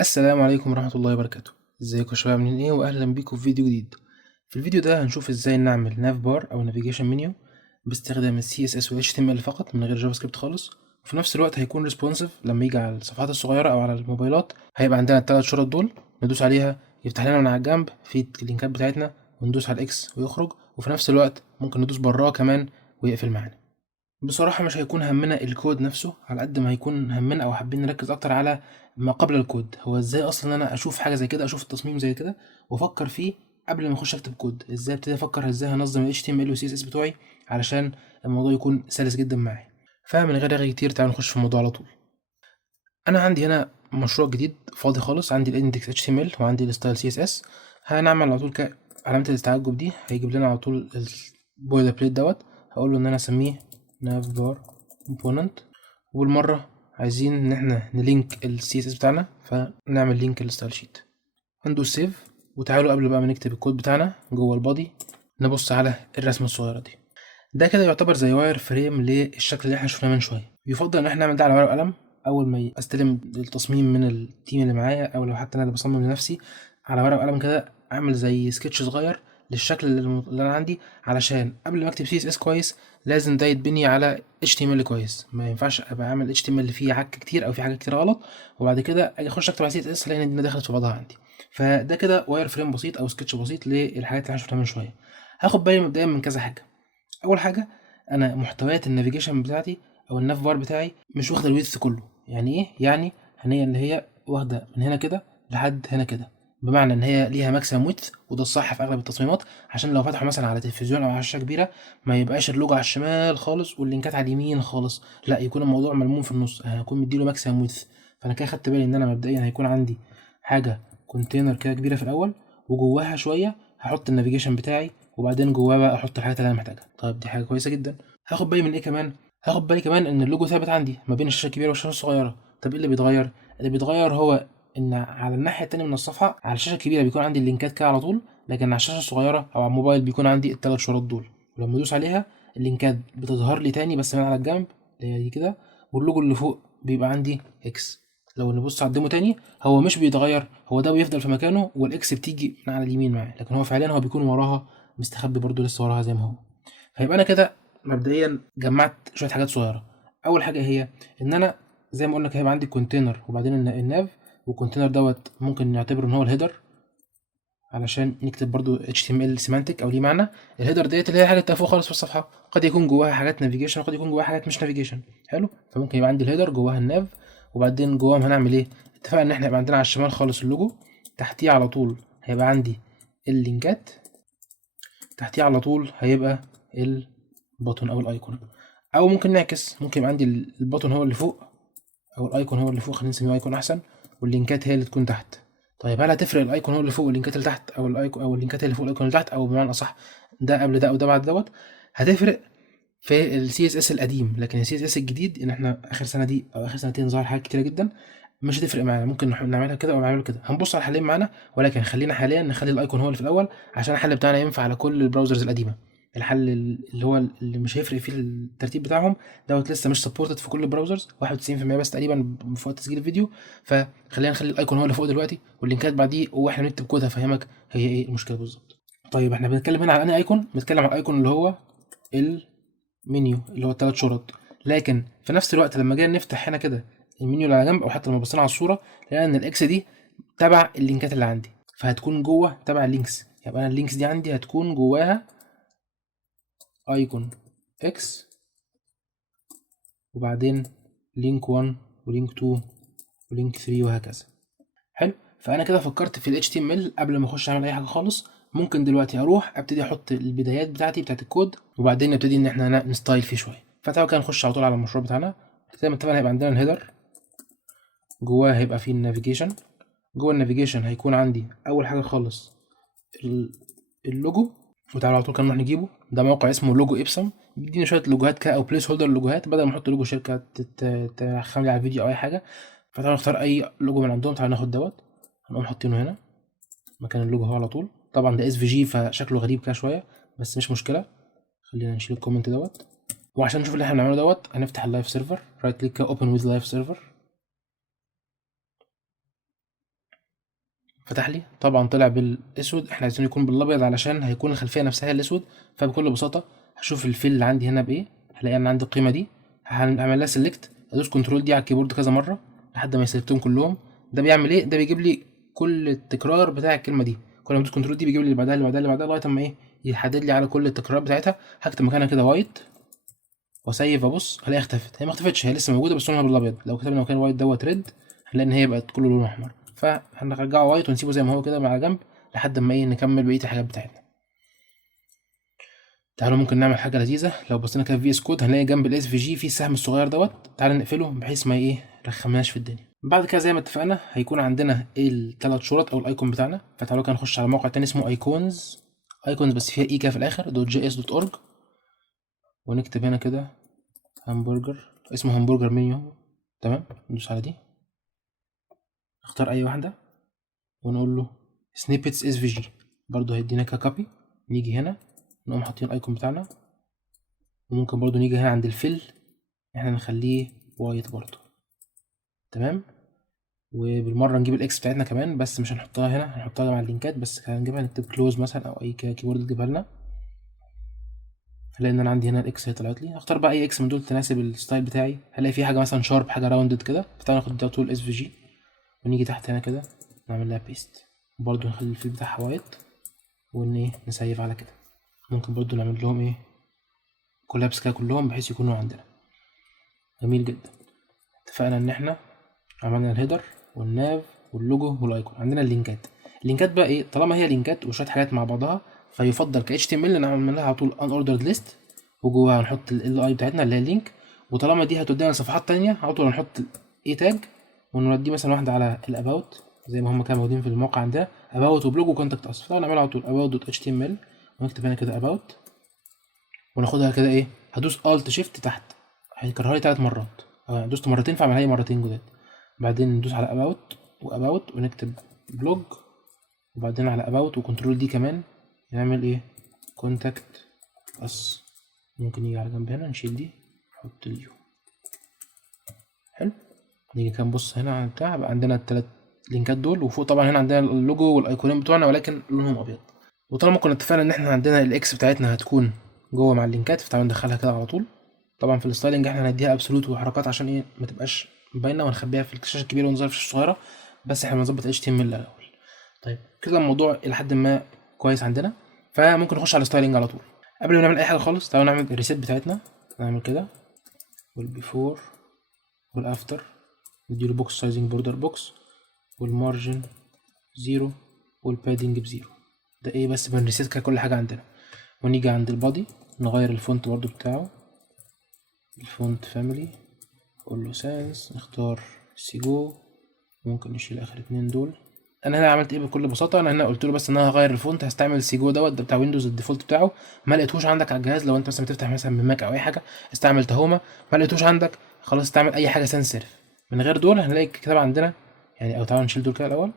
السلام عليكم ورحمة الله وبركاته. ازيكم يا شباب، عاملين ايه؟ واهلا بيكم في فيديو جديد. في الفيديو ده هنشوف ازاي نعمل ناف بار او نافيجيشن منيو باستخدام ال CSS وال HTML فقط من غير جافا سكريبت خالص. وفي نفس الوقت هيكون ريسبونسيف لما يجي على الصفحات الصغيرة او على الموبايلات. هيبقى عندنا الثلاث شرط دول، ندوس عليها يفتح لنا من على الجنب في اللينكات بتاعتنا، وندوس على الاكس ويخرج، وفي نفس الوقت ممكن ندوس براه كمان ويقفل معانا. بصراحة مش هيكون همنا الكود نفسه على قد ما هيكون همنا أو حابين نركز أكتر على ما قبل الكود. هو إزاي أصلا أنا أشوف حاجة زي كده، أشوف التصميم زي كده وأفكر فيه قبل ما أخش أكتب كود. إزاي أبتدي أفكر إزاي هنظم ال HTML وال CSS بتوعي علشان الموضوع يكون سلس جدا معايا. فمن غير رغي كتير تعالوا نخش في الموضوع على طول. أنا عندي هنا مشروع جديد فاضي خالص، عندي الاندكس HTML وعندي الستايل CSS. هنعمل على طول علامة التعجب دي، هيجيب لنا على طول البويلر بليت دوت. هقول له إن أنا أسميه navbar component، وبالمرة عايزين إن احنا نلينك ال CSS بتاعنا، فنعمل لينك للستايل شيت. هندوس سيف، وتعالوا قبل بقى ما نكتب الكود بتاعنا جوه البادي نبص على الرسمة الصغيرة دي. ده كده يعتبر زي واير فريم للشكل اللي احنا شفناه من شوية. يفضل ان احنا نعمل ده على ورقة وقلم اول ما استلم التصميم من التيم اللي معايا، او لو حتى انا اللي بصمم لنفسي على ورقة وقلم كده، اعمل زي سكتش صغير للشكل اللي انا عندي، علشان قبل ما اكتب CSS كويس لازم ده يتبني على HTML كويس. ما ينفعش ابقى عامل HTML فيه عك كتير او فيه حاجات كتير غلط وبعد كده اجي اخش اكتب على CSS الاقي ان الدنيا دخلت في بعضها عندي. فده كده واير فريم بسيط او سكتش بسيط للحاجات اللي احنا شفناها من شويه. هاخد بالي مبدئيا من كذا حاجه. اول حاجه، انا محتويات النافيجيشن بتاعتي او الناف بار بتاعي مش واخده الويدث كله. يعني ايه؟ يعني هي اللي هي واخده من هنا كده لحد هنا كده، بمعنى ان هي ليها ماكسيمم ويدث، وده الصح في اغلب التصميمات، عشان لو فتحوا مثلا على تلفزيون او على شاشه كبيره ما يبقاش اللوجو على الشمال خالص واللينكات على اليمين خالص، لا يكون الموضوع ملموم في النص. هكون مديله ماكسيمم ويدث. فانا كده خدت بالي ان انا مبدئيا هيكون عندي حاجه كونتينر كده كبيره في الاول، وجواها شويه هحط النافيجيشن بتاعي، وبعدين جواه بقى احط الحاجات اللي انا محتاجها. طيب دي حاجه كويسه جدا. هاخد بالي من ايه كمان؟ هاخد بالي كمان ان اللوجو ثابت عندي ما بين الشاشه الكبيره والشاشه الصغيره. طب ايه اللي بيتغير؟ اللي بيتغير هو ان على الناحيه التانيه من الصفحه على الشاشه الكبيره بيكون عندي اللينكات كده على طول، لكن على الشاشه الصغيره او على الموبايل بيكون عندي الثلاث شروط دول. ولما ادوس عليها اللينكات بتظهر لي تاني بس من على الجنب، اللي هي دي كده، واللوجو اللي فوق بيبقى عندي اكس. لو نبص على الديمو تاني هو مش بيتغير، هو ده بيفضل في مكانه والاكس بتيجي من على اليمين معاه، لكن هو فعليا هو بيكون وراها مستخبي برضو لسه وراها زي ما هو. فيبقى انا كده مبدئيا جمعت شويه حاجات صغيره. اول حاجه هي ان انا زي ما قلنا كده هيبقى عندي كونتينر وبعدين الناف، والكونتينر دوت ممكن نعتبره ان هو الهيدر علشان نكتب برضو HTML سيمانتك او ليه معنى. الهيدر ديت اللي هي حاجه فوق خالص في الصفحه، قد يكون جواها حاجات نافيجيشن وقد يكون جواها حاجات مش نافيجيشن. حلو، فممكن يبقى عندي الهيدر جواها الناف، وبعدين جواهم هنعمل ايه؟ اتفقنا ان احنا يبقى عندنا على الشمال خالص اللوجو، تحتيه على طول هيبقى عندي اللينكات، تحتيه على طول هيبقى البطن او الايكون. او ممكن نعكس، ممكن يبقى عندي البطن هو اللي فوق او الايكون هو اللي فوق، خلينا نسميه ايكون احسن، واللينكات هي اللي تكون تحت. طيب هل هتفرق الايكون هو اللي فوق واللينكات اللي تحت، او الايكون او اللينكات هي اللي فوق الايكون اللي تحت، او بمعنى اصح ده قبل ده او ده بعد دوت؟ هتفرق في السي اس اس القديم، لكن السي اس اس الجديد ان احنا اخر سنه دي او اخر سنتين ظهر حاجات كتيره جدا مش هتفرق معانا. ممكن نعملها كده او نعملها كده، هنبص على الحالين معانا، ولكن خلينا حاليا نخلي الايكون هو اللي في الاول عشان الحل بتاعنا ينفع على كل البراوزرز القديمه. الحل اللي هو اللي مش هيفرق فيه الترتيب بتاعهم دوت لسه مش سبورتد في كل البراوزرز، 91% بس تقريبا في وقت تسجيل الفيديو. فخلينا نخلي الايكون هو اللي فوق دلوقتي واللينكات بعديه، واحنا بنكتب كود هفهمك هي ايه المشكله بالظبط. طيب احنا بنتكلم هنا على انهي ايكون؟ بنتكلم على الايكون اللي هو المنيو اللي هو الثلاث شرط. لكن في نفس الوقت لما جينا نفتح هنا كده المنيو اللي على جنب، او حتى لما بصينا على الصوره لقينا ان الاكس دي تبع اللينكات اللي عندي، فهتكون جوه تبع اللينكس. يبقى انا اللينكس دي عندي هتكون جواها ايكون اكس، وبعدين لينك 1 ولينك 2 ولينك 3 وهكذا. حلو، فانا كده فكرت في ال HTML قبل ما اخش اعمل اي حاجه خالص. ممكن دلوقتي اروح ابتدي احط البدايات بتاعتي بتاعت الكود، وبعدين نبتدي ان احنا نستايل فيه شويه. فتعالوا كده نخش على طول على المشروع بتاعنا. زي ما اتفقنا هيبقى عندنا الهيدر، جواه هيبقى فيه النافيجيشن. جوه النافيجيشن هيكون عندي اول حاجه خالص اللوجو. وتعالوا على طول كده نروح نجيبه، ده موقع اسمه لوجو ابسم، بيديني شويه لوجوهات كده او بليس هولدر لوجوهات بدل ما احط لوجو شركه ترخم لي على الفيديو او اي حاجه. فتعالوا نختار اي لوجو من عندهم. تعالوا ناخد دوت، هنقوم حاطينه هنا مكان اللوجو هو على طول. طبعا ده SVG فشكله غريب كده شويه بس مش مشكله، خلينا نشيل الكومنت دوت. وعشان نشوف اللي احنا بنعمله دوت هنفتح اللايف سيرفر، رايت كليك اوبن ويز لايف سيرفر. فتح لي طبعا طلع بالاسود، احنا عايزينه يكون بالابيض علشان هيكون الخلفيه نفسها الاسود. فبكل بساطه هشوف الفيل اللي عندي هنا بايه، هلاقي ان عندي القيمه دي، هعمل لها سيلكت، ادوس كنترول دي على الكيبورد كذا مره لحد ما يسلكتهم كلهم. ده بيعمل ايه؟ ده بيجيب لي كل التكرار بتاع الكلمه دي، كل ما ادوس كنترول دي بيجيب لي اللي بعدها اللي بعدها اللي بعدها لغايه اما ايه يحدد لي على كل التكرار بتاعتها. هكتب مكانها كده وايت واسيف، ابص هلاقيها اختفت. هي ما اختفتش، هي لسه موجوده بس لونها بالابيض. لو كتبنا مكان وايت دوت ريد هنلاقي ان هي بقت كله لون احمر. فهنرجعه وايت ونسيبه زي ما هو كده على جنب لحد ما ايه نكمل بقيه الحاجات بتاعتنا. تعالوا ممكن نعمل حاجه لذيذه. لو بصينا كده في اس كود هنلاقي جنب الاس في جي في السهم الصغير دوت، تعالى نقفله بحيث ما ايه رخمناش في الدنيا. بعد كده زي ما اتفقنا هيكون عندنا الثلاث شرط او الايكون بتاعنا. فتعالوا كده نخش على موقع تاني اسمه ايكونز بس فيها اي كده في الاخر .js.org، ونكتب هنا كده همبرجر، اسمه همبرجر منيو. تمام، ندوس على دي، اختار اي واحده ونقول له سنيبتس اس في جي، برضه هيدينا ككوبي. نيجي هنا نقوم حاطين الايكون بتاعنا، وممكن برضه نيجي هنا عند الفيل احنا نخليه وايت برضه. تمام، وبالمره نجيب الاكس بتاعتنا كمان، بس مش هنحطها هنا، هنحطها مع اللينكات بس. هنجيبها نكتب كلوز مثلا او اي كيبورد تجيبها لنا. فلان انا عندي هنا الاكس هي طلعت لي، اختار بقى اي اكس من دول تناسب الستايل بتاعي. هلاقي في حاجه مثلا شارب، حاجه راوندد كده، فتعالى ناخد ده طول اس في جي ونيجي تحت هنا كده نعمل لها بيست، برضه نخلي الفيل بتاعها وايت، وان ايه نسيف على كده. ممكن برضه نعمل لهم ايه كولابس كده كلهم بحيث يكونوا عندنا. جميل جدا. اتفقنا ان احنا عملنا الهيدر والناف واللوجو والايكون. عندنا اللينكات بقى ايه؟ طالما هي لينكات وشويه حاجات مع بعضها فيفضل ك HTML نعمل لها على طول unordered list، وجواها نحط ال اي بتاعتنا اللي هي اللينك. وطالما دي هتودينا لصفحات تانية على طول هنحط اي تاج، ونودي مثلا واحده على الاباوت زي ما هم كانوا موجودين في الموقع عندنا، اباوت وبلوج وكونتاكت اس. فطبعا نعملها على طول about.html ونكتب هنا كده about، وناخدها كده ايه، هدوس الت شيفت تحت هيكررها لي 3 مرات، دوست مرتين فعملها لي مرتين جداد. بعدين ندوس على about ونكتب بلوج، وبعدين على about وكنترول دي كمان نعمل ايه كونتاكت اس. ممكن يجي على جنب هنا نشيل دي نحط اليو. حلو، نيجي كده نبص هنا على بتاع بقى عندنا الثلاث لينكات دول، وفوق طبعا هنا عندنا اللوجو والايقونين بتوعنا ولكن لونهم ابيض. وطالما كنا اتفقنا ان احنا عندنا الاكس بتاعتنا هتكون جوه مع اللينكات، فتعالوا ندخلها كده على طول. طبعا في الستايلنج احنا هنديها ابسولوت وحركات عشان ايه ما تبقاش باينه، ونخبيها في الشاشه الكبيره ونظهر في الشاشه الصغيره، بس احنا بنظبط HTML الاول. طيب كده الموضوع الى حد ما كويس عندنا، فممكن نخش على الستايلنج على طول. قبل ما نعمل اي حاجه خالص تعالوا نعمل الريسيت بتاعتنا. نعمل كده والبيفور والافتر، نديله بوكس سايزنج بوردر بوكس، والمارجن 0 والبادنج ب0. ده ايه بس بنريسيت كده كل حاجه عندنا. ونيجي عند البادي نغير الفونت برضو بتاعه، الفونت فاميلي نقول له سانس، نختار سيجو، ممكن نشيل اخر اتنين دول. انا هنا عملت ايه بكل بساطه؟ انا هنا قلت له بس ان انا هغير الفونت، هستعمل سيجو دوت ده بتاع ويندوز الديفولت بتاعه. ما لقيتهوش عندك على الجهاز، لو انت مثلا بتفتح مثلا من ماك او اي حاجه استعمل تهوما. ما لقيتهوش عندك خلاص استعمل اي حاجه سانس سيرف. من غير دول هنلاقي الكتاب عندنا يعني، او تعالوا نشيل دول كده الاول.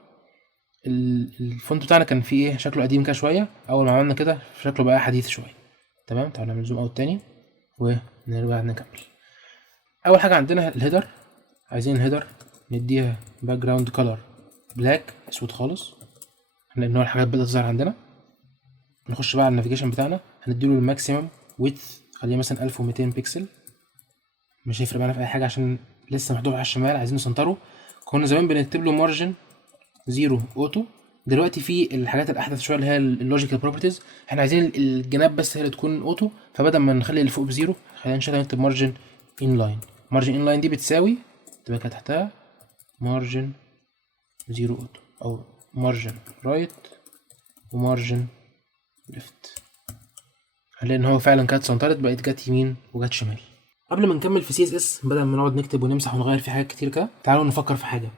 الفونت بتاعنا كان فيه ايه شكله قديم كده شويه، اول ما عملنا كده شكله بقى حديث شويه. تمام، تعالوا نعمل زوم اوت تاني ونرجع نكمل. اول حاجه عندنا الهيدر، عايزين الهيدر نديها باك جراوند كلر بلاك، اسود خالص، لان هو الحاجات بدات تظهر عندنا. نخش بقى على النافيجيشن بتاعنا، هنديله الماكسيمم ويدث خليه مثلا 1200 بكسل، مش هيفرق معانا في اي حاجه عشان لسه محطوط على الشمال عايزين نسنتره. كنا زمان بنكتب له مارجن 0 اوتو، دلوقتي في الحاجات الاحدث شويه اللي هي اللوجيكال بروبرتيز احنا عايزين الجناب بس هي اللي تكون اوتو، فبدل ما نخلي اللي فوق بزيرو خلينا نشيلها نكتب مارجن ان لاين. مارجن ان لاين دي بتساوي تبقى كده تحتها مارجن 0 اوتو، او مارجن رايت ومارجن ليفت. هنلاقي ان هو فعلا كانت سنترت بقت جت يمين وجت شمال. قبل ما نكمل في CSS بدل ما نقعد نكتب ونمسح ونغير في حاجات كتير كده، تعالوا نفكر في حاجه.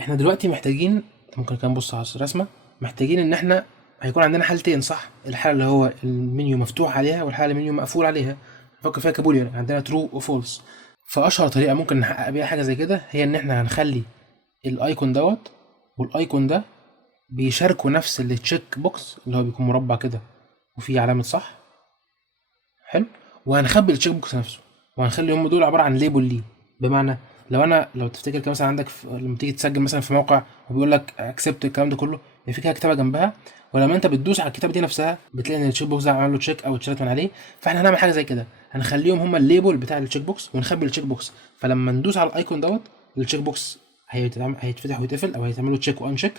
احنا دلوقتي محتاجين، ممكن كده نبص على الرسمه، محتاجين ان احنا هيكون عندنا حالتين صح؟ الحاله اللي هو المنيو مفتوح عليها والحاله المنيو مقفول عليها، نفكر فيها كبوليان عندنا ترو وفولس. فاشهر طريقه ممكن نحقق بيها حاجه زي كده هي ان احنا هنخلي الايكون دوت والايكون ده بيشاركوا نفس التشيك بوكس اللي هو بيكون مربع كده وفيه علامه صح. حلو، وهنخبي التشيك بوكس نفسه وهنخلي هم دول عباره عن ليبل ليه. بمعنى لو تفتكر كده مثلا عندك لما تيجي تسجل مثلا في موقع وبيقول لك اكسبت الكلام ده كله، في كده كتابه جنبها، ولما انت بتدوس على الكتابه دي نفسها بتلاقي ان التشيك بوكس ده عمل له تشيك او اتشالت من عليه. فاحنا هنعمل حاجه زي كده، هنخليهم هم الليبل بتاع التشيك بوكس ونخبي التشيك بوكس. فلما ندوس على الايكون دوت التشيك بوكس هيتفتح ويتقفل او هيتعمل له تشيك وان تشيك.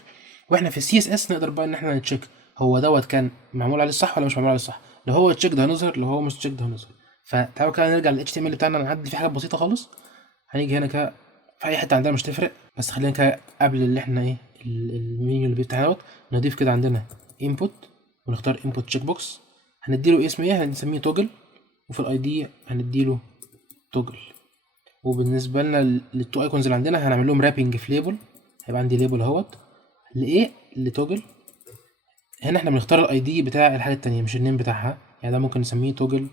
واحنا في السي اس اس نقدر بقى ان احنا نتشيك هو دوت كان معمول عليه الصح ولا مش معمول عليه الصح. لو هو تشيك ده هنظهر، لو هو مش تشيك ده هنظهر. فتعالوا كده نرجع لل HTML بتاعنا، نعدي في حاجات بسيطه خالص. هنيجي هنا كده في اي حته عندنا مش تفرق، بس خلينا كده قبل اللي احنا ايه المنيو اللي بيفتح دوت نضيف كده عندنا input ونختار input check box. هنديله اسم ايه؟ هنسميه توجل، وفي الاي دي هنديله توجل. وبالنسبه لنا للتو ايكونز اللي عندنا هنعمل لهم رابنج في ليبل. هيبقى عندي ليبل اهوت لايه؟ لتوجل. هنا احنا بنختار الاي دي بتاع الحاجه التانية مش النيم بتاعها، يعني ده ممكن نسميه توجل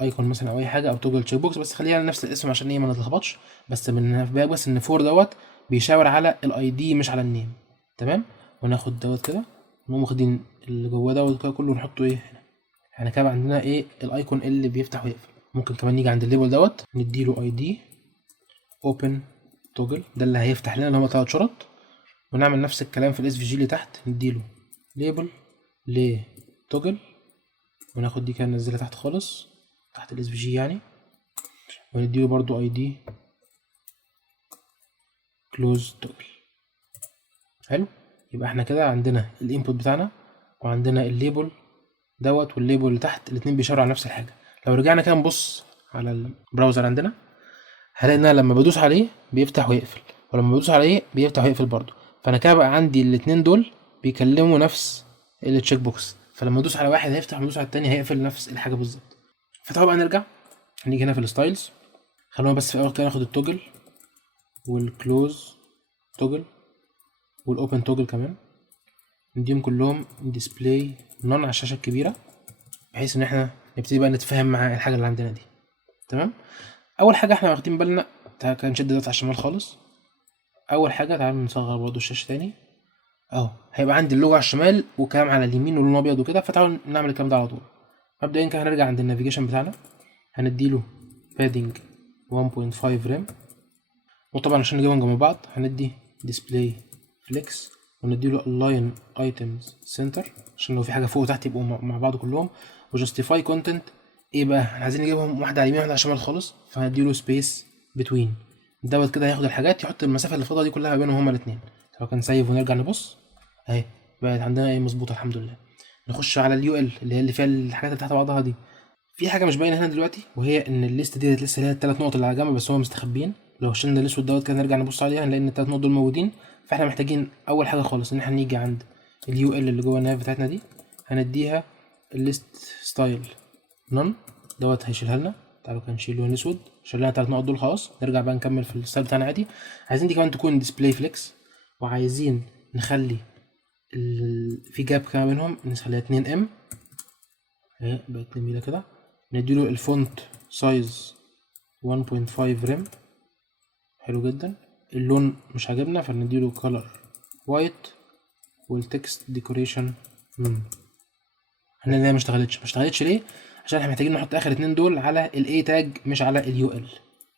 ايكون مثلا او اي حاجه، او توجل تشيك بوكس، بس خليها نفس الاسم عشان ايه ما نتلخبطش. بس من بالك بس ان فور دوت بيشاور على الاي دي مش على النيم. تمام. وناخد دوت كده نقوم واخدين اللي جواه دوت كده كله ونحطه ايه هنا. احنا كده عندنا ايه الايكون اللي بيفتح ويقفل. ممكن كمان نيجي عند الليبل دوت نديله اي دي اوبن توجل، ده اللي هيفتح لنا اللي هما 3 شرط. ونعمل نفس الكلام في الاس في جي اللي تحت، نديله ليبل لتوجل، وناخد دي كده ننزلها تحت خالص تحت الاس في جي يعني، ونديله برضو اي دي كلوز توجل. حلو. يبقى احنا كده عندنا الانبوت بتاعنا وعندنا الليبل دوت والليبل اللي تحت الاتنين بيشاوروا على نفس الحاجه. لو رجعنا كده نبص على البراوزر عندنا هلاقي ان انا لما بدوس عليه بيفتح ويقفل، ولما بدوس عليه بيفتح ويقفل برضو. فانا كده بقى عندي الاتنين دول بيكلموا نفس التشيك بوكس، فلما ادوس على واحد هيفتح وادوس على التاني هيقفل نفس الحاجه بالظبط. فتعالوا بقى نرجع هنيجي هنا في الستايلز. خلونا بس في الاول كده ناخد التوجل والكلوز توجل والاوبن توجل كمان، نديهم كلهم ديسبلاي نون على الشاشه الكبيره، بحيث ان احنا نبتدي بقى نتفاهم مع الحاجه اللي عندنا دي. تمام. اول حاجه احنا واخدين بالنا، تعالى كده نشد ده على الشمال خالص. اول حاجه تعالوا نصغر برضو الشاشه تاني اهو، هيبقى عندي اللوجو على الشمال وكلام على اليمين ولون ابيض وكده. فتعالوا نعمل الكلام ده على طول. مبدئيا كده هنرجع عند النافيجيشن بتاعنا، هنديله بادنج 1.5 ريم، وطبعا عشان نجيبهم جنب بعض هندي ديسبلاي فليكس ونديله align items center عشان لو في حاجه فوق وتحت يبقوا مع بعض كلهم. وجاستيفاي كونتنت ايه بقى، احنا عايزين نجيبهم واحده على اليمين واحده على الشمال خالص، فهنديله سبيس بتوين دوت كده، هياخد الحاجات يحط المسافه اللي فاضله دي كلها ما بينهم هما الاثنين. لو كان سيف ونرجع نبص اهي بقت عندنا ايه مظبوطه الحمد لله. نخش على اليو ال اللي هي اللي فيها الحاجات اللي تحت بعضها دي. في حاجه مش باينه هنا دلوقتي، وهي ان الليست ديت لسه ليها الثلاث نقط اللي على جنب بس هم مستخبيين. لو شلنا الاسود دوت كده نرجع نبص عليها هنلاقي ان الثلاث نقط دول موجودين. فاحنا محتاجين اول حاجه خالص ان احنا نيجي عند اليو ال اللي جوه الناف بتاعتنا دي، هنديها الليست ستايل نون دوت هيشيلها لنا. تعالوا كده نشيل اللون الاسود، شلنا الثلاث نقط دول خلاص. نرجع بقى نكمل في الستايل بتاعنا عادي. عايزين دي كمان تكون ديسبلاي فليكس، وعايزين نخلي في جاب كده بينهم نخليها 2 ام اهي بقت جميله كده. نديله الفونت سايز 1.5 ريم، حلو جدا. اللون مش عاجبنا فنديله كولر وايت، والتكست ديكوريشن هنلاقيها ما اشتغلتش ليه؟ عشان احنا محتاجين نحط اخر اتنين دول على الاي تاج مش على اليو ال.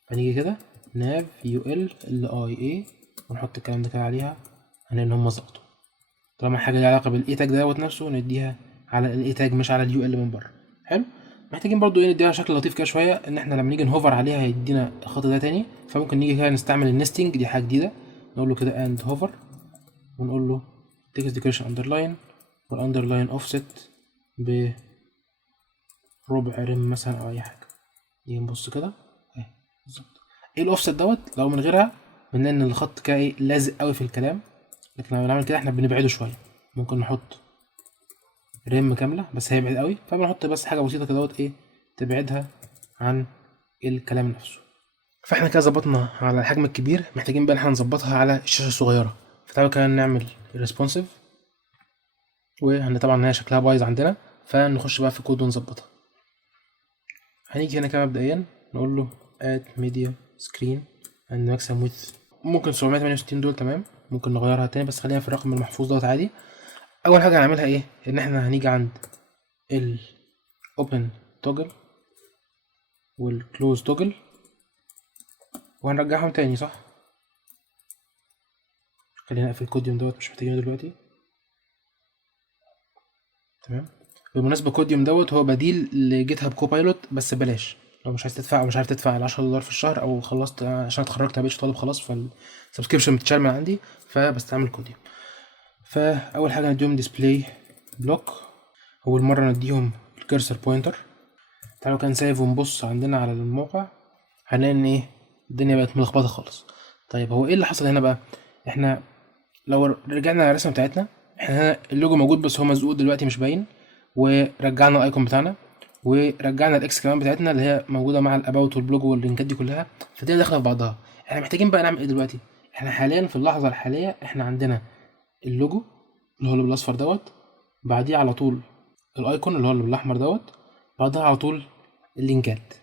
فنيجي كده ناف يو ال اي اي ونحط الكلام ده كده عليها، هنلاقي ان هم ظبطوا. طالما حاجه ليها علاقه بالاي تاج دوت نفسه نديها على الاي تاج مش على اليو ال من بره. حلو. محتاجين برضو ايه نديها شكل لطيف كده شويه، ان احنا لما نيجي نهوفر عليها هيدينا الخط ده تاني. فممكن نيجي كده نستعمل النستنج، دي حاجه جديده. نقول له كده اند هوفر ونقول له تكست ديكوريشن اندرلاين والاندرلاين اوفست بربع ريم مثلا او اي حاجه. نيجي نبص كده اهي بالظبط. ايه الاوفست دوت؟ لو من غيرها بنلاقي ان الخط كده ايه لازق قوي في الكلام، لكن لما بنعمل كده احنا بنبعده شويه. ممكن نحط ريم كامله بس هيبعد قوي، فبنحط بس حاجه بسيطه كده دوت ايه تبعدها عن الكلام نفسه. فاحنا كده ظبطنا على الحجم الكبير، محتاجين بقى احنا نظبطها على الشاشه الصغيره. فتعالوا كده نعمل ريسبونسيف، طبعا هي شكلها بايظ عندنا فنخش بقى في كود ونظبطها. هنيجي هنا كده مبدئيا نقول له add media screen and maximum width، ممكن 768 دول تمام. ممكن نغيرها تاني بس خلينا في الرقم المحفوظ دوت عادي. اول حاجه هنعملها ايه، ان احنا هنيجي عند ال open toggle وال close toggle وهنرجعهم تاني صح. خلينا نقفل كوديوم دوت، مش محتاجينه دلوقتي. تمام. بالمناسبة كوديوم دوت هو بديل لجيت هاب كوبايلوت، بس بلاش لو مش عايز تدفع او مش عارف تدفع $10 في الشهر، او خلصت عشان اتخرجت مبقتش طالب خلاص فالسبسكريبشن بتتشال من عندي، فبستعمل كوديوم. فاول حاجه نديهم ديسبلاي بلوك، اول مره نديهم الكرسر بوينتر. تعالوا كان سيف ونبص عندنا على الموقع، هنلاقي ان ايه الدنيا بقت ملخبطه خالص. طيب هو ايه اللي حصل هنا بقى؟ احنا لو رجعنا على الرسمه بتاعتنا، احنا هنا اللوجو موجود بس هو مزقوق دلوقتي مش باين، ورجعنا الايكون بتاعنا، ورجعنا الاكس كمان بتاعتنا اللي هي موجوده مع الاباوت والبلوج واللينكات دي كلها، فالدنيا داخله في بعضها. احنا محتاجين بقى نعمل ايه دلوقتي؟ احنا حاليا في اللحظه الحاليه احنا عندنا اللوجو اللي هو اللي بالاصفر دوت، بعديه على طول الايكون اللي هو اللي بالاحمر دوت، بعدها على طول اللينكات.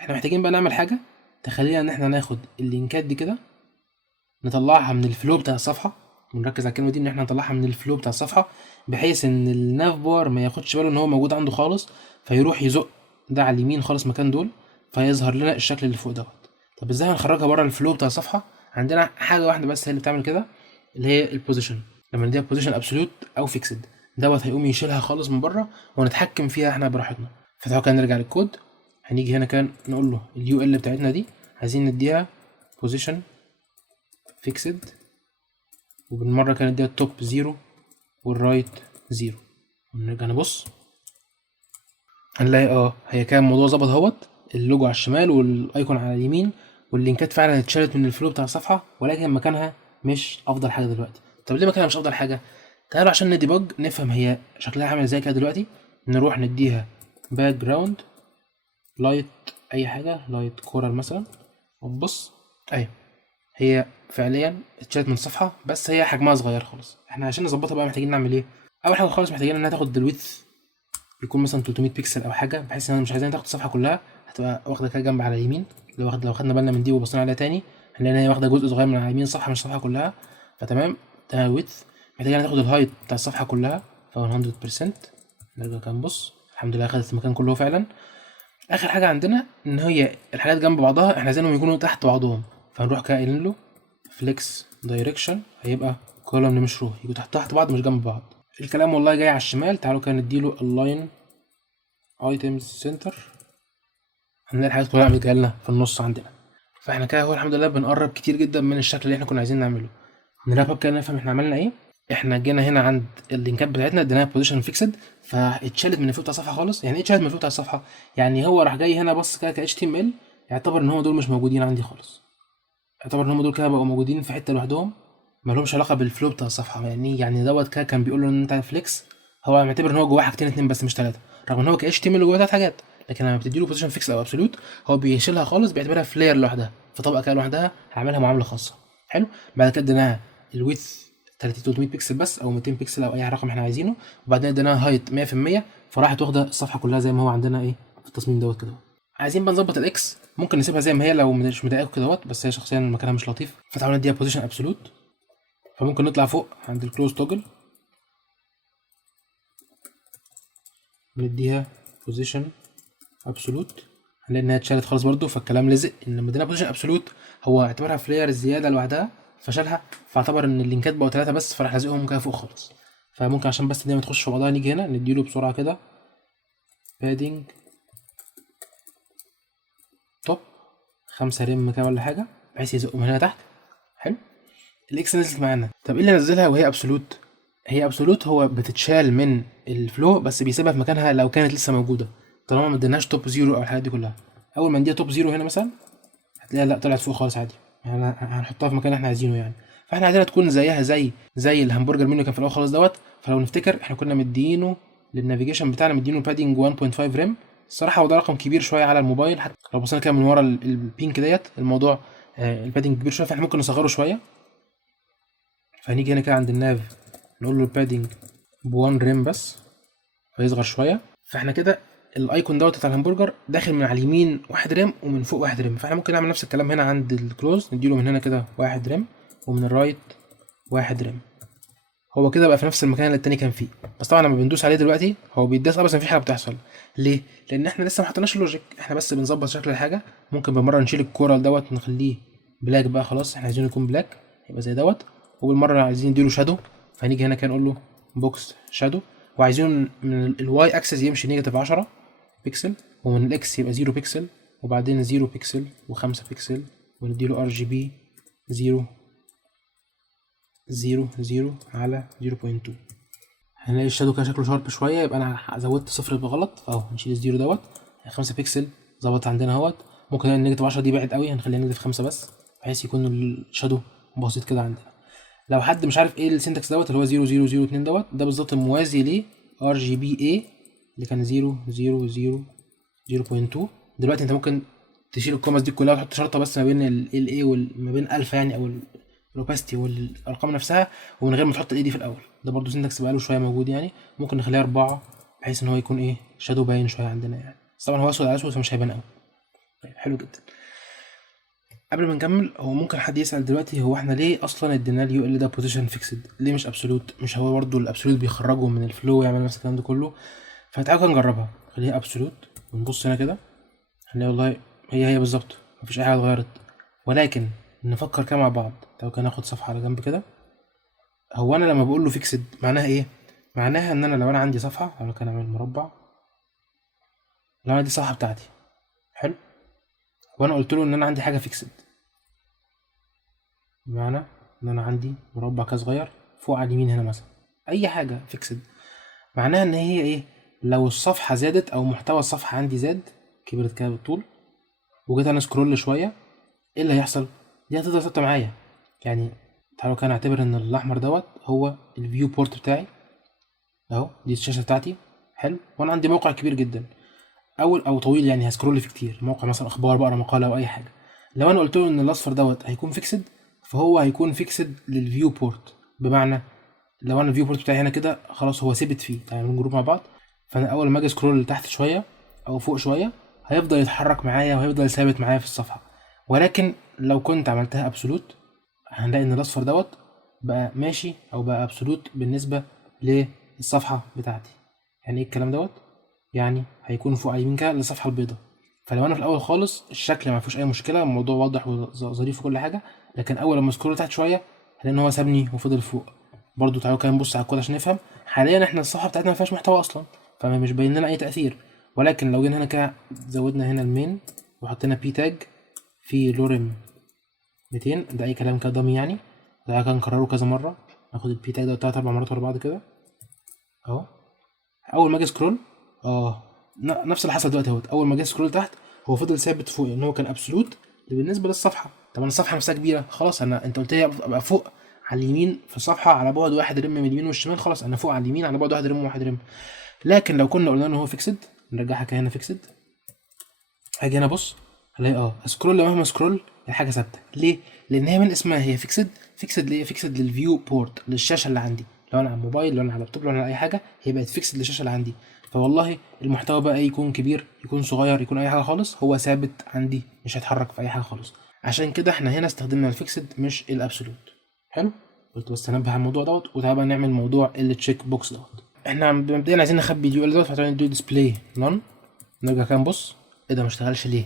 احنا محتاجين بقى نعمل حاجه تخلينا ان احنا ناخد اللينكات دي كده نطلعها من الفلو بتاع الصفحه، ونركز على الكلمه دي ان احنا نطلعها من الفلو بتاع الصفحه، بحيث ان الناف بار ما ياخدش باله ان هو موجود عنده خالص، فيروح يزق ده على اليمين خالص مكان دول، فيظهر لنا الشكل اللي فوق دوت. طب ازاي هنخرجها بره الفلو بتاع الصفحه؟ عندنا حاجه واحده بس هي اللي بتعمل كده، اللي هي البوزيشن. لما نديها بوزيشن ابسولوت او فيكسد دوت هيقوم يشيلها خالص من بره ونتحكم فيها احنا براحتنا. فتعالوا كده نرجع للكود، هنيجي هنا كان نقول له اليو ال بتاعتنا دي عايزين نديها بوزيشن فيكسد، وبالمره كانت نديها التوب 0 والرايت 0، ونرجع نبص هنلاقي هي كان الموضوع ظبط اهوت، اللوجو على الشمال والايكون على اليمين، واللينكات فعلا اتشالت من الفلو بتاع الصفحه، ولكن مكانها مش افضل حاجه دلوقتي. طب ليه مكانها مش افضل حاجه؟ تعالوا عشان نديبج نفهم هي شكلها عامل ازاي كده دلوقتي. نروح نديها باك جراوند لايت، اي حاجه لايت كورال مثلا، ونبص ايوه هي فعليا اتشالت من الصفحه، بس هي حجمها صغير خالص. احنا عشان نظبطها بقى محتاجين نعمل ايه؟ اول حاجه خالص محتاجين انها تاخد الويدث يكون مثلا 300 بكسل او حاجه، بحيث ان انا مش عايزين تاخد الصفحه كلها، هتبقى واخده كده جنب على اليمين. لو خدنا بالنا من دي وبصينا عليها تاني هنلاقي ان هي واخده جزء صغير من على اليمين الصفحه مش الصفحه كلها. فتمام ده الويدث. محتاجين ناخد الهايت بتاع الصفحه كلها ف 100%. نرجع كده نبص، الحمد لله خدت المكان كله فعلا. اخر حاجه عندنا ان هي الحاجات جنب بعضها احنا عايزينهم يكونوا تحت بعضهم، فنروح كده قايلين له فليكس دايركشن، هيبقى كولوم مش رو، يبقوا تحت بعض مش جنب بعض. الكلام والله جاي على الشمال. تعالوا كده نديله اللاين ايتمز سنتر، هنلاقي الحاجات كلها عملت لنا في النص عندنا. فاحنا كده هو الحمد لله بنقرب كتير جدا من الشكل اللي احنا كنا عايزين نعمله. نراب كده نفهم احنا عملنا ايه. احنا جينا هنا عند اللينكات بتاعتنا اديناها بوزيشن فيكسد، فاتشالت من الفوق بتاع الصفحه خالص. يعني ايه اتشالت من الفوق بتاع الصفحه؟ يعني هو راح جاي هنا بص كده ك اتش تي ام ال، يعتبر ان هم دول مش موجودين عندي خالص، يعتبر ان هم دول كده بقوا موجودين في حته لوحدهم ما لهمش علاقه بالفلو بتاع الصفحه. يعني دوت كده كان بيقول له ان انت فليكس، هو معتبر ان هو جواه حاجتين اتنين بس مش ثلاثه، رغم ان هو ك اتش تي ام ال جواه ثلاث حاجات. لكن لما بتدي له بوزيشن فيكس او ابسولوت هو بيشيلها خالص، بيعتبرها فلاير لوحدها، في طبقه كده لوحدها، هعملها معامله خاصه. حلو. بعد كده اديناها الويدث 300 بكسل بس او 200 بكسل او اي رقم احنا عايزينه، وبعدين اديناها هايت 100%، فراحت واخده الصفحه كلها زي ما هو عندنا ايه في التصميم دوت كده. عايزين بقى نظبط الاكس، ممكن نسيبها زي ما هي لو مش مضايقاكم كدهوت، بس هي شخصيا مكانها مش لطيف، فتعالوا نديها بوزيشن ابسولوت. فممكن نطلع فوق عند الكلوز توجل نديها بوزيشن ابسولوت، هنلاقي انها اتشالت خالص برضو، فالكلام لزق. ان لما ادينا بوزيشن ابسولوت هو اعتبرها فلاير زياده لوحدها فشالها، فاعتبر ان اللينكات بقوا ثلاثه بس، فراح لازقهم كده فوق خالص. فممكن عشان بس الدنيا ما تخش في بعضها نيجي هنا نديله بسرعه كده بادنج توب 5 ريم كده ولا حاجه، بحيث يزقهم هنا تحت. حلو. الاكس نزلت معانا. طب ايه اللي نزلها وهي ابسولوت؟ هي ابسولوت هو بتتشال من الفلو بس بيسيبها في مكانها لو كانت لسه موجوده، طالما ما اديناش توب زيرو او الحاجات دي كلها. اول ما نديها توب زيرو هنا مثلا هتلاقيها لا طلعت فوق خالص عادي، يعني هنحطها في مكان احنا عايزينه يعني. فاحنا عايزينها تكون زيها زي الهمبرجر منيو كان في الاول خالص دوت. فلو نفتكر احنا كنا مدينه للنافيجيشن بتاعنا مدينه بادنج 1.5 ريم. الصراحه هو ده رقم كبير شويه على الموبايل، حتى لو بصينا كده من ورا البينك ديت الموضوع البادنج كبير شويه، فاحنا ممكن نصغره شويه. فهنيجي هنا كده عند الناف نقول له البادنج ب1 ريم بس، فيصغر شويه. فاحنا كده الايكون دوت بتاع الهمبرجر داخل من على اليمين 1 ريم ومن فوق 1 ريم، فاحنا ممكن نعمل نفس الكلام هنا عند الكلوز، نديله من هنا كده 1 ريم ومن الرايت 1 ريم. هو كده بقى في نفس المكان اللي التاني كان فيه، بس طبعا لما بندوس عليه دلوقتي هو بيداس بس مفيش حاجه بتحصل. ليه؟ لان احنا لسه ما حطيناش اللوجيك، احنا بس بنظبط شكل الحاجه. ممكن بالمره نشيل الكورال دوت نخليه بلاك بقى خلاص احنا عايزينه يكون بلاك، يبقى زي دوت. وبالمره عايزين نديله شادو، فهنيجي هنا كده نقول له بوكس شادو، وعايزين من الواي اكسس يمشي نيجاتيف 10 بيكسل، ومن الاكس يبقى 0 بيكسل، وبعدين 0 بيكسل و5 بيكسل، ونديله ار جي بي 0 0 0 على 0.2. هنلاقي الشادو كده شكله شارب شويه، يبقى انا زودت صفر بغلط، فاهو نشيل الزيرو دوت. 5 بيكسل ظبط عندنا اهوت. ممكن النيجاتيف 10 دي بعد قوي، هنخليها نيجاتيف 5 بس، بحيث يكون الشادو بسيط كده عندنا. لو حد مش عارف ايه السنتكس دوت اللي هو 0002 دوت، ده بالظبط موازي ل ار جي بي اي اللي كان 0 دلوقتي انت ممكن تشيل الكوماس دي كلها وتحط شرطه بس ما بين ال اي وما بين الفا يعني، او الاوباستي والارقام نفسها، ومن غير ما تحط الاي دي في الاول. ده برضو سنتكس بقاله شويه موجود يعني. ممكن نخليها 4 بحيث ان هو يكون ايه شادو باين شويه عندنا يعني، بس طبعا هو اسود على اسود فمش هيبان قوي. طيب حلو جدا. قبل ما نكمل، هو ممكن حد يسال دلوقتي هو احنا ليه اصلا ادينا اليو ال ده بوزيشن فيكسد؟ ليه مش ابسولوت؟ مش هو برضو الابسولوت بيخرجه من الفلو ويعمل نفس الكلام ده كله؟ فتعالوا نجربها. خليها ابسولوت ونبص هنا كده، هنلاقي والله هي بالظبط، مفيش اي حاجه اتغيرت. ولكن نفكر كده مع بعض. لو كان ناخد صفحه على جنب كده، هو انا لما بقول له فيكسد معناها ايه؟ معناها ان انا لو انا عندي صفحه، لو كان اعمل مربع، لو انا دي الصفحه بتاعتي حلو، وانا قلت له ان انا عندي حاجه فيكسد، بمعنى ان انا عندي مربع كده صغير فوق على اليمين هنا مثلا، اي حاجه فيكسد، معناها ان هي ايه؟ لو الصفحه زادت او محتوى الصفحه عندي زاد، كبرت كده بالطول، وجيت انا سكرول شويه، ايه اللي هيحصل؟ دي هتفضل ثابته معايا. يعني تعالوا كده نعتبر ان الاحمر دوت هو الفيو بورت بتاعي اهو، دي الشاشه بتاعتي حلو، وانا عندي موقع كبير جدا او طويل يعني، هسكرول فيه كتير، موقع مثلا اخبار، بقرا مقاله او اي حاجه. لو انا قلت له ان الاصفر دوت هيكون فيكسد، فهو هيكون فيكسد للفيو بورت، بمعنى لو انا الفيو بورت بتاعي هنا كده خلاص هو ثابت فيه، يعني من جروب مع بعض، فانا اول ما اجي سكرول لتحت شويه او فوق شويه هيفضل يتحرك معايا وهيفضل ثابت معايا في الصفحه. ولكن لو كنت عملتها ابسولوت، هنلاقي ان الاصفر دوت بقى ماشي او بقى ابسولوت بالنسبه للصفحه بتاعتي. يعني ايه الكلام دوت؟ يعني هيكون فوق على اليمين كده للصفحه البيضاء. فلو انا في الاول خالص الشكل ما فيهوش اي مشكله، الموضوع واضح وظريف وكل حاجه، لكن اول لما سكرول تحت شويه هلاقي ان هو سابني وفضل فوق. برضو تعالوا كده نبص على الكود عشان نفهم. حاليا احنا الصفحه بتاعتنا ما فيهاش محتوى اصلا، فمش باين لنا اي تاثير. ولكن لو جينا هنا كده زودنا هنا المين وحطينا بي تاج في لورم 200، ده اي كلام كده ضمي يعني، ده كان نكرره كذا مره، ناخد البي تاج ده 3 4 مرات ورا بعض كده اهو. اول ما اجي سكرول نفس اللي حصل دلوقتي اهوت، اول ما جه سكرول تحت هو فضل ثابت فوق، ان هو كان ابسولوت بالنسبه للصفحه. طب انا الصفحه نفسها كبيره خلاص، انت قلت لي ابقى فوق على اليمين في الصفحه على بعد 1 رم من اليمين والشمال، خلاص انا فوق على اليمين على بعد 1 رم و1 رم. لكن لو كنا قلنا ان هو فيكسد، نرجعها كده هنا فيكسد، هاجي هنا بص هلاقي سكرول مهما سكرول الحاجه ثابته. ليه؟ لان هي من اسمها هي فيكسد. فيكسد ليه؟ فيكسد للفيو بورت، للشاشه اللي عندي. لو انا على الموبايل، لو انا على اللابتوب، لو انا على اي حاجه، هي بقت فيكسد للشاشه اللي عندي. فوالله المحتوى بقى يكون كبير يكون صغير يكون اي حاجه خالص، هو ثابت عندي مش هيتحرك في اي حاجه خالص. عشان كده احنا هنا استخدمنا الفيكسد مش الابسولوت. حلو، قلت بس انبه على الموضوع دوت. وتعالى بقى نعمل موضوع التشيك بوكس دوت. احنا مبدئيا عايزين نخبي اليو ال دوت، فهتعمل نديله ديسبلاي نون. نرجع كده نبص، ايه ده ما اشتغلش ليه؟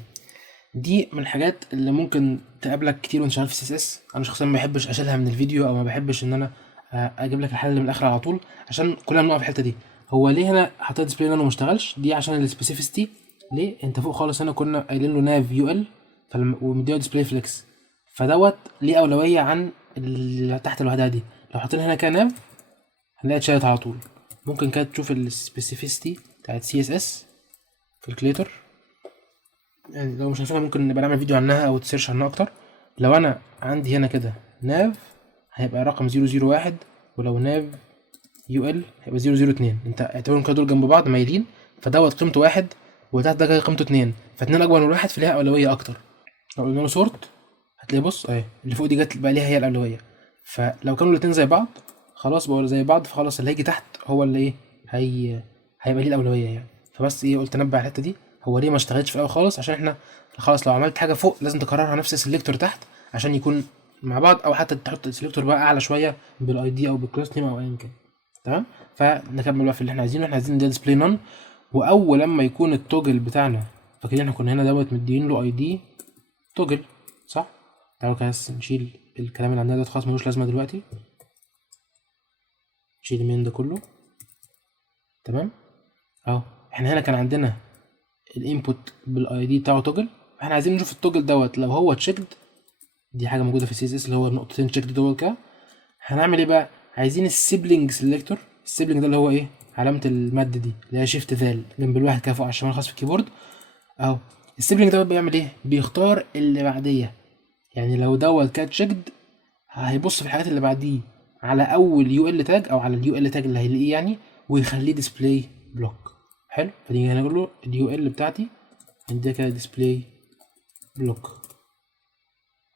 دي من الحاجات اللي ممكن تقابلك كتير وانت شغال في سي اس اس. انا شخصيا ما بحبش اشيلها من الفيديو، او ما بحبش ان انا اجيب لك الحل من الاخر على طول، عشان كلنا بنقع في الحته دي. هو ليه هنا حطيت ديسبلاي نانو ما اشتغلش؟ دي عشان السبيسيفيستي. ليه؟ انت فوق خالص هنا كنا قايلين له ناف يو ال ومديله ديسبلاي فليكس، فدوت ليه اولويه عن اللي تحت لوحدها دي. لو حطينا هنا كده ناف هنلاقي اتشالت على طول. ممكن كده تشوف السبيسيفيستي بتاعت سي اس اس كالكليتر، يعني لو مش عارفينها ممكن نبقى نعمل فيديو عنها او تسيرش عنها اكتر. لو انا عندي هنا كده ناف هيبقى رقم 001، ولو ناف يو ال هيبقى 002. انت اعتبرهم كده دول جنب بعض مايلين، فدوت قيمته 1 وتحت ده قيمته 2، فاتنين اكبر من واحد فليها اولويه اكتر. لو قلنا له سورت هتلاقي بص اهي اللي فوق دي جت بقى ليها هي الاولويه. فلو كانوا الاتنين زي بعض خلاص بقوا زي بعض، فخلاص اللي هيجي تحت هو اللي ايه هيبقى ليه الاولويه يعني. فبس ايه قلت انبه على الحته دي. هو ليه ما اشتغلتش في الاول خالص؟ عشان احنا خلاص لو عملت حاجه فوق لازم تكررها نفس السلكتور تحت عشان يكون مع بعض، او حتى تحط السلكتور بقى اعلى شويه بالاي دي او بالكلاس نيم او ايا كان. تمام، فنكمل بقى في اللي احنا عايزينه. احنا عايزين ديسبلاي نون، واول لما يكون التوجل بتاعنا، فاكرين احنا كنا هنا دوت مدين له اي دي توجل صح؟ تعالوا كده بس نشيل الكلام اللي عندنا ده خلاص ملوش لازمه دلوقتي. نشيل من ده كله. تمام اهو. احنا هنا كان عندنا الانبوت بالاي دي بتاعه توجل، احنا عايزين نشوف التوجل دوت لو هو تشيكد. دي حاجه موجوده في السي اس اس اللي هو نقطتين تشيكد دول كده. هنعمل ايه بقى؟ عايزين السيبلينج سيلكتور. السيبلينج ده اللي هو ايه؟ علامه الماده دي اللي هي شيفت ذال جنب الواحد كده فوق على الشمال خاص في الكيبورد اهو. السيبلينج دوت بيعمل ايه؟ بيختار اللي بعديه. يعني لو دوت كات تشيكد هيبص في الحاجات اللي بعديه على اول يو ال تاج او على اليو ال تاج اللي هيلاقيه يعني، ويخليه ديسبلاي بلوك. حلو. فنيجي هنا نقول له اليو ال بتاعتي عندي كده ديسبلاي بلوك.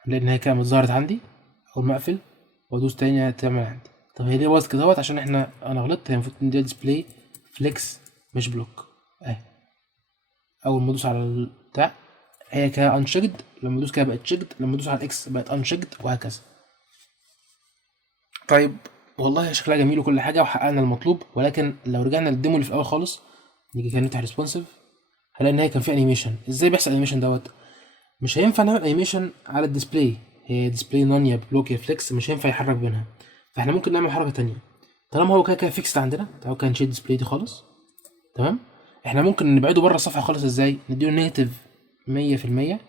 هنلاقي ان هي كده ظهرت عندي. اول ما اقفل وادوس تاني هتعمل عندي. طب هي ليه باظت كده دوت؟ عشان انا غلطت، هي المفروض ان دي ديسبلاي فليكس مش بلوك اهي. اول ما ادوس على البتاع هي كده انشيكد، لما ادوس كده بقت تشيكد، لما ادوس على الاكس بقت انشيكد، وهكذا. طيب والله شكلها جميل وكل حاجه وحققنا المطلوب، ولكن لو رجعنا للديمو اللي في الاول خالص نيجي كده نفتح ريسبونسيف هنلاقي ان هي كان في انيميشن. ازاي بيحصل انيميشن دوت؟ مش هينفع نعمل انيميشن على الديسبلاي، هي ديسبلاي نون يا بلوك يا فليكس، مش هينفع يحرك بينها. فاحنا ممكن نعمل حركه تانية. طالما هو كده كده فيكست عندنا، تعالوا كده نشيل الديسبلاي دي خالص. تمام. احنا ممكن نبعده بره الصفحه خالص. ازاي؟ نديله نيجاتيف 100%.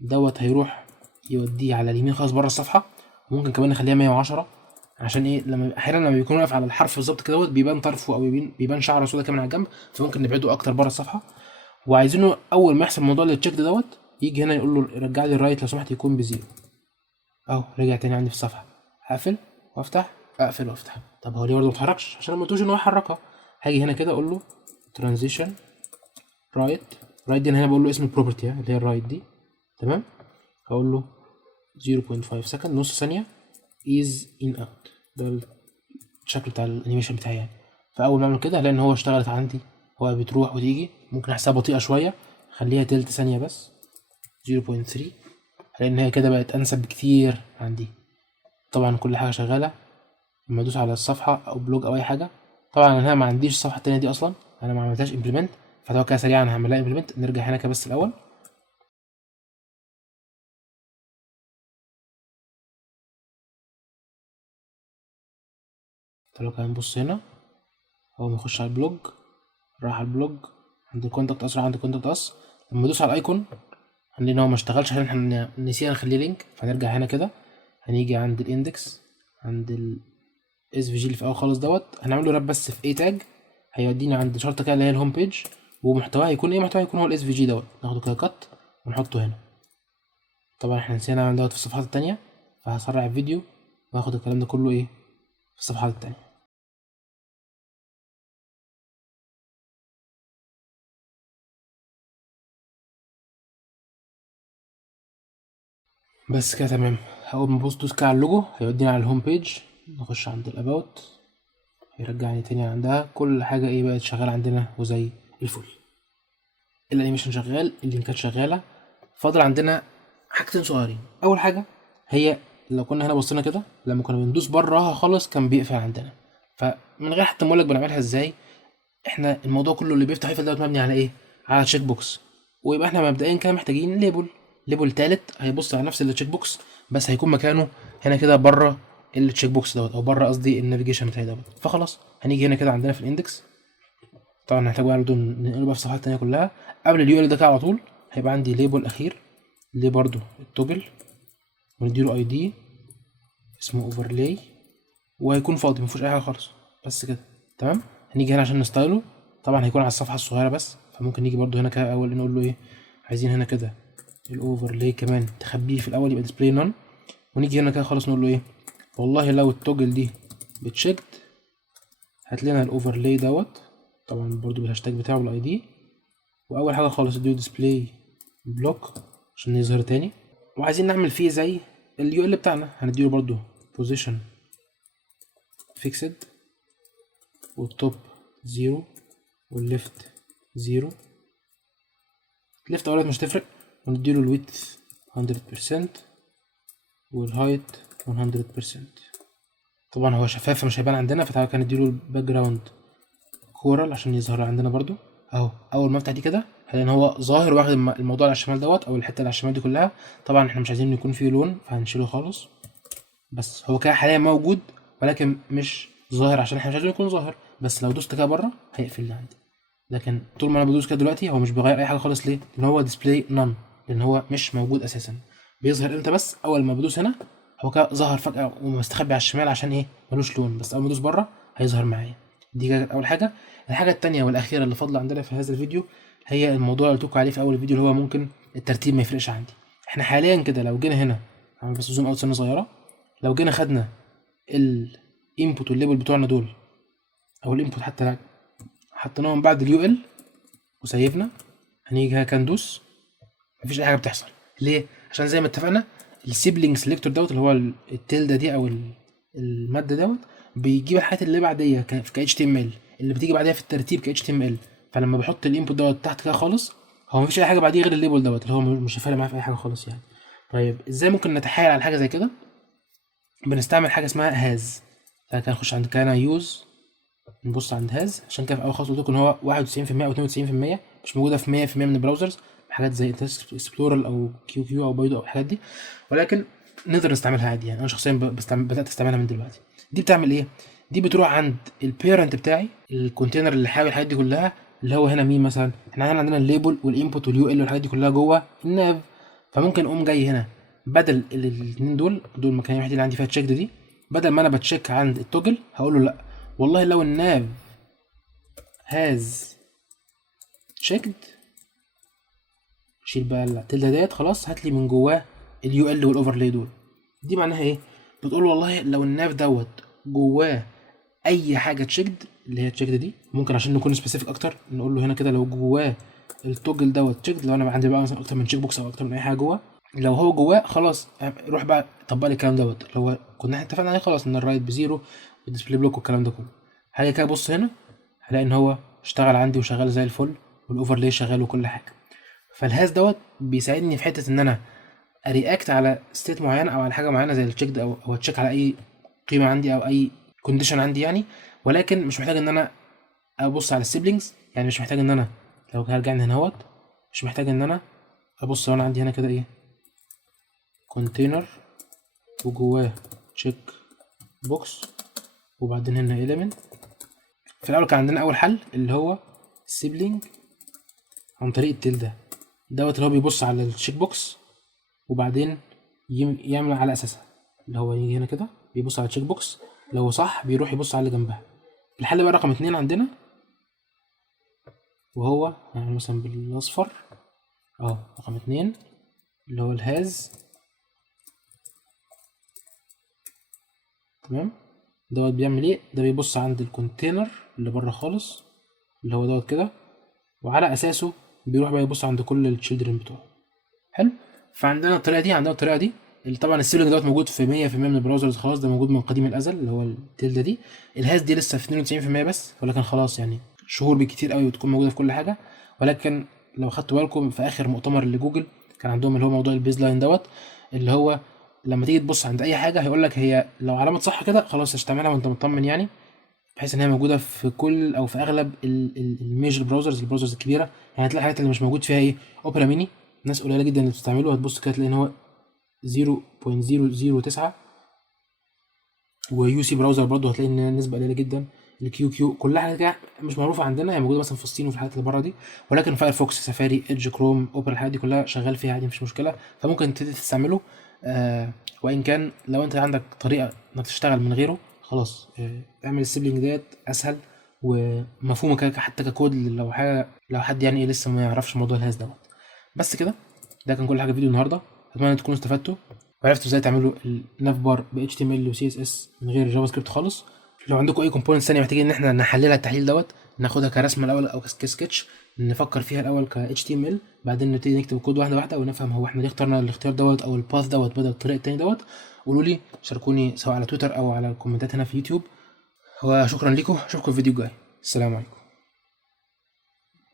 دوت هيروح يوديه على اليمين خالص بره الصفحه. ممكن كمان نخليها 110 عشان ايه؟ لما احيانا لما بيكون واقف على الحرف بالظبط كده بيبان طرفه او بيبان شعره سودا كمان على الجنب، فممكن نبعده اكتر بره الصفحه. وعايزينه اول ما يحصل موضوع التشيك دوت يجي هنا يقول له رجع لي الرايت لو سمحت يكون بزيرو اهو. رجع تاني عندي في الصفحه. اقفل وافتح، اقفل وافتح. طب هو ليه برضه متحركش؟ عشان ما قلتوش ان هو يحركها. هاجي هنا كده اقول له ترانزيشن رايت. رايت دي انا هنا بقول له اسم البروبرتي اللي هي الرايت دي. تمام. هقول له 0.5 سكند، نص ثانيه از ان اوت. ده الشكل بتاع الانيميشن بتاعي يعني. فاول ما اعمل كده هلاقي ان هو اشتغلت عندي، هو بتروح وتيجي. ممكن احسبها بطيئه شويه، خليها تلت ثانيه بس 0.3. هلاقي ان هي كده بقت انسب بكتير عندي. طبعا كل حاجه شغاله. لما ادوس على الصفحه او بلوج او اي حاجه، طبعا انا ما عنديش الصفحه التانيه دي اصلا، انا ما عملتهاش امبلمنت. فتوكل كده سريعا هعمل لها امبلمنت. نرجع هنا كده بس الاول. تعالوا كده نبص هنا. اول ما نخش على البلوج، راح على البلوج عند الكونتاكت اس، راح عند الكونتاكت اس. لما ادوس على الايكون هنلاقي ان هو ما اشتغلش عشان احنا نسينا نخليه لينك. فنرجع هنا كده، هنيجي عند الاندكس، عند الاس في جي اللي في الاول خالص دوت، هنعمل له راب بس في اي تاج. هيودينا عند شرطه كده اللي هي الهوم بيج، ومحتواه هيكون ايه؟ محتواه هيكون هو الاس في جي دوت. ناخده كده كات ونحطه هنا. طبعا احنا نسينا نعمل دوت في الصفحات التانية، فهسرع الفيديو واخد الكلام ده كله ايه في الصفحات التانية. بس كده تمام. اول ما دوس كده على اللوجو هيودينا على الهوم بيج. نخش عند الاباوت، هيرجعني تاني عندها. كل حاجة ايه بقت شغالة عندنا وزي الفل. الانيميشن شغال، اللينكات شغالة. فاضل عندنا حاجتين صغيرين. اول حاجة هي لو كنا هنا بصينا كده لما كنا بندوس براها خالص كان بيقفل عندنا. فمن غير حتى ما اقولك بنعملها ازاي، احنا الموضوع كله اللي بيفتح يقفل دوت مبني على ايه؟ على تشيك بوكس. ويبقى احنا مبدئيا كده محتاجين ليبل تالت هيبص على نفس التشيك بوكس، بس هيكون مكانه هنا كده بره التشيك بوكس دوت، او بره قصدي النافيجيشن بتاعي دوت. فخلاص هنيجي هنا كده عندنا في الاندكس. طبعا هنحتاج بقى ننقله بقى في الصفحات التانية كلها. قبل اليو ال ده كده على طول هيبقى عندي ليبل اخير، ليه برضو التوجل، ونديله اي دي اسمه اوفرلاي، وهيكون فاضي مفيهوش اي حاجه خالص. بس كده تمام. هنيجي هنا عشان نستايله. طبعا هيكون على الصفحه الصغيره بس، فممكن نيجي برضو هنا كده اول نقول له ايه؟ عايزين هنا كده الاوفرلاي كمان تخبيه في الاول يبقى ديسبلاي نون. ونيجي هنا كده خالص نقول له ايه؟ والله لو التوجل دي بتشيكد هات لنا الاوفرلاي دوت، طبعا برضو بالهاشتاج بتاعه بالاي دي. واول حاجه خالص اديله ديسبلاي بلوك عشان يظهر تاني. وعايزين نعمل فيه زي اليو ال بتاعنا، هنديله برضو بوزيشن فيكسد، والتوب 0 والليفت 0. الليفت او مش تفرق. ونديله الويدث 100% والهايت 100%. طبعا هو شفاف فمش هيبان عندنا، فتعالى كان نديله الباك جراوند كورال عشان يظهر عندنا برضو اهو. اول ما افتح دي كده لان هو ظاهر واخد الموضوع على الشمال دوت او الحته اللي على الشمال دي كلها. طبعا احنا مش عايزين يكون فيه لون فهنشيله خالص، بس هو كده حاليا موجود ولكن مش ظاهر عشان احنا مش عايزين يكون ظاهر. بس لو دوست كده بره هيقفل لي عندي، لكن طول ما انا بدوس كده دلوقتي هو مش بيغير اي حاجه خالص. ليه؟ لان هو ديسبلاي نون، لان هو مش موجود اساسا. بيظهر امتى؟ بس اول ما بدوس هنا هو كده ظهر فجاه ومستخبي على الشمال عشان ايه؟ ملوش لون. بس اول ما ادوس بره هيظهر معايا. دي كانت اول حاجه. الحاجه الثانيه والاخيره اللي فاضله عندنا في هذا الفيديو هي الموضوع اللي قلت لكم عليه في اول الفيديو، اللي هو ممكن الترتيب ما يفرقش عندي. احنا حاليا كده لو جينا هنا، هعمل بس زوم اوت سنه صغيره، لو جينا خدنا الانبوت والليبل بتوعنا دول، او الانبوت حتى حطيناهم بعد اليو ال وسيبنا، هنيجي هنا ندوس مفيش اي حاجه بتحصل. ليه؟ عشان زي ما اتفقنا السيبلينج سيلكتور دوت اللي هو التلده دي او الماده دوت بيجيب الحاجات اللي بعديها ك اتش تي ام ال، اللي بتيجي بعديها في الترتيب ك اتش تي ام ال. فلما بحط الانبوت دوت تحت كده خالص هو مفيش اي حاجه بعديه غير الليبل دوت اللي هو مش فارق معاه في اي حاجه خالص يعني. طيب ازاي ممكن نتحايل على حاجه زي كده؟ بنستعمل حاجه اسمها هاز. فكان نخش عند كان يوز، نبص عند هاز. عشان كده في اول خطوه قلت لكم ان هو 91% او 92% مش موجوده في 100% من البراوزرز، حاجات زي اكسبلورر او كيو كيو او بايدو او الحاجات دي، ولكن نقدر نستعملها عادي يعني. انا شخصيا بدات استعملها من دلوقتي. دي بتعمل ايه؟ دي بتروح عند البيرنت بتاعي، الكونتينر اللي حاوي الحاجات دي كلها، اللي هو هنا مين مثلا؟ احنا هنا عندنا الليبل والانبوت واليو ال والحاجات دي كلها جوه الناف. فممكن اقوم جاي هنا بدل الاثنين دول المكان الوحيد اللي عندي فيها تشيك دي، بدل ما انا بتشيك عند التوجل هقول له لا والله لو الناف هاز تشيكد، شيل بقى التلده ديت خلاص، هات لي من جواه اليو ال والاوفرلاي دول. دي معناها ايه؟ بتقول والله لو الناف دوت جواه اي حاجه تشيكد، اللي هي تشيكد دي ممكن عشان نكون سبيسيفيك اكتر نقول له هنا كده لو جواه التوجل دوت تشيكد، لو انا عندي بقى مثلا اكتر من تشيك بوكس او اكتر من اي حاجه جوه، لو هو جواه خلاص روح بقى طبق لي الكلام دوت اللي هو كنا احنا اتفقنا عليه خلاص، ان الرايت بزيرو والديسبلاي بلوك والكلام ده كله. هاجي كده بص هنا هلاقي ان هو اشتغل عندي وشغال زي الفل والاوفرلاي شغال وكل حاجه. فالهاز دوت بيساعدني في حته ان انا ارياكت على ستيت معينه او على حاجه معينه زي التشيك او اتشيك على اي قيمه عندي او اي كونديشن عندي يعني، ولكن مش محتاج ان انا ابص على السيبلينجز. يعني مش محتاج ان انا لو هرجع هنا اهوت مش محتاج ان انا ابص. لو انا عندي هنا كده ايه كونتينر وجواه تشيك بوكس وبعدين هنا element، في الاول كان عندنا اول حل اللي هو السيبلينج عن طريق التلده دوت اللي هو بيبص على التشيك بوكس وبعدين يعمل على اساسها، اللي هو يجي هنا كده بيبص على التشيك بوكس لو صح بيروح يبص على اللي جنبها. الحل بقى رقم 2 عندنا وهو يعني مثلا بالاصفر رقم 2 اللي هو الهاز. تمام، دوت بيعمل ايه؟ ده بيبص عند الكونتينر اللي بره خالص اللي هو دوت كده، وعلى اساسه بيروح بقى يبص عند كل التشيلدرن بتوعه. حلو. فعندنا الطريقه دي، عندنا الطريقه دي اللي طبعا السيبلينج دوت موجود في 100% من البراوزرز خلاص، ده موجود من قديم الازل اللي هو التلده دي. الهاز دي لسه في 92% بس، ولكن خلاص يعني شهور بكتير قوي وتكون موجوده في كل حاجه. ولكن لو خدتوا بالكم في اخر مؤتمر لجوجل كان عندهم اللي هو موضوع البيز لاين دوت، اللي هو لما تيجي تبص عند اي حاجه هيقول لك هي لو علامه صح كده خلاص هتستعملها وانت مطمن يعني، بحيث ان هي موجوده في كل او في اغلب الميجر براوزرز، البراوزرز الكبيره. يعني هتلاقي الحاجات اللي مش موجود فيها ايه اوبرا ميني، ناس قليله جدا اللي بتستعمله. هتبص كده تلاقي ان هو 0.009، ويو سي براوزر برضه هتلاقي ان نسبه قليله جدا. الكيو كيو كلها حاجات مش معروفه عندنا، هي موجوده مثلا في الصين وفي الحاجات اللي بره دي، ولكن فايرفوكس سفاري ايدج كروم اوبرا الحاجات دي كلها شغال فيها عادي مفيش مشكله، فممكن تبتدي تستعمله. وان كان لو انت عندك طريقه انك تشتغل من غيره خلاص اعمل السيبلينج ديت اسهل ومفهومه كده حتى ككود لو حاجه، لو حد يعني ايه لسه ما يعرفش موضوع الهاز دوت. بس كده ده كان كل حاجه في فيديو النهارده، اتمنى تكونوا استفدتوا وعرفتوا ازاي تعملوا الناف بار ب HTML و CSS من غير جافا سكريبت خالص. لو عندكم اي كومبوننتس ثانيه محتاجين ان احنا نحللها التحليل دوت، ناخدها كرسمه الاول او كسكتش، نفكر فيها الاول ك HTML، بعدين نبتدي نكتب الكود واحده واحده ونفهم هو احنا ليه اخترنا الاختيار دوت او الباث دوت بدل الطريق التاني دوت. قولوا لي، شاركوني سواء على تويتر او على الكومنتات هنا في يوتيوب. وشكرا لكم، اشوفكم في الفيديو الجاي. السلام عليكم.